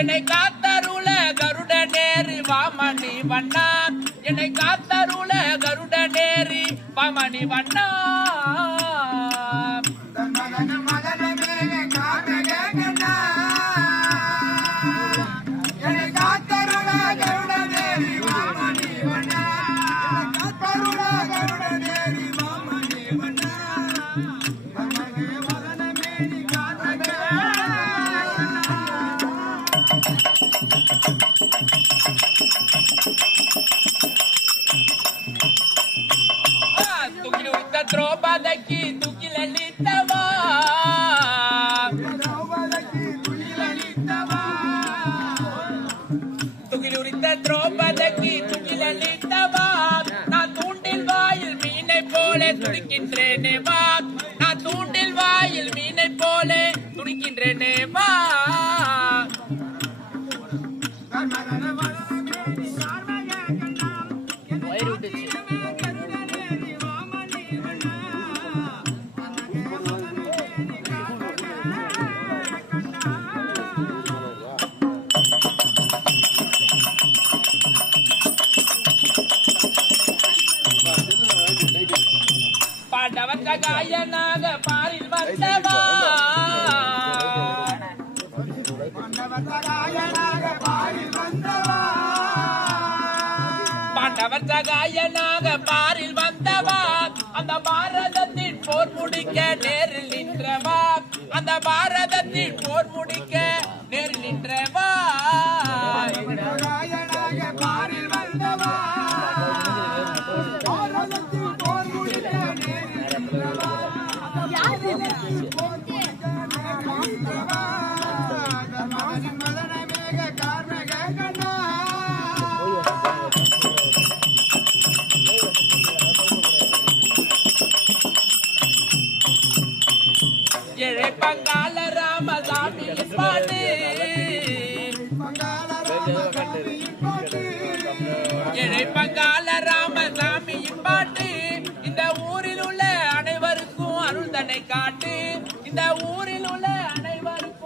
என்னை காத்தருள கருட நேரு வாமணி வண்ணா என்னை காத்த மணி வண்ணா துகில் உரித்த திரௌபதிக்கு துகில் அளித்தவா துகில் உரித்த திரௌபதிக்கு துகில் அளித்தவா நான் தூண்டில் வாயில் மீனை போல துடிக்கின்றேனே வா நான் தூண்டில் வாயில் மீனை போல துடிக்கின்றேனே வா பாண்டவன் காயனாக பாரில் வந்தவா. பாண்டவர் சகாயனாக பாரில் வந்தவா. அந்த பாரதத்தின் போர் முடிக்க நேரில் நின்றவா. அந்த பாரதத்தின் போர் முடிக்க நேரில் நின்றவா. பங்காள ராமசாமி பாட்டு இழை பங்காள ராமசாமி பாட்டு இந்த ஊரில் உள்ள அனைவருக்கும் அருள் தன்னை காட்டு. இந்த ஊரில் உள்ள அனைவருக்கும்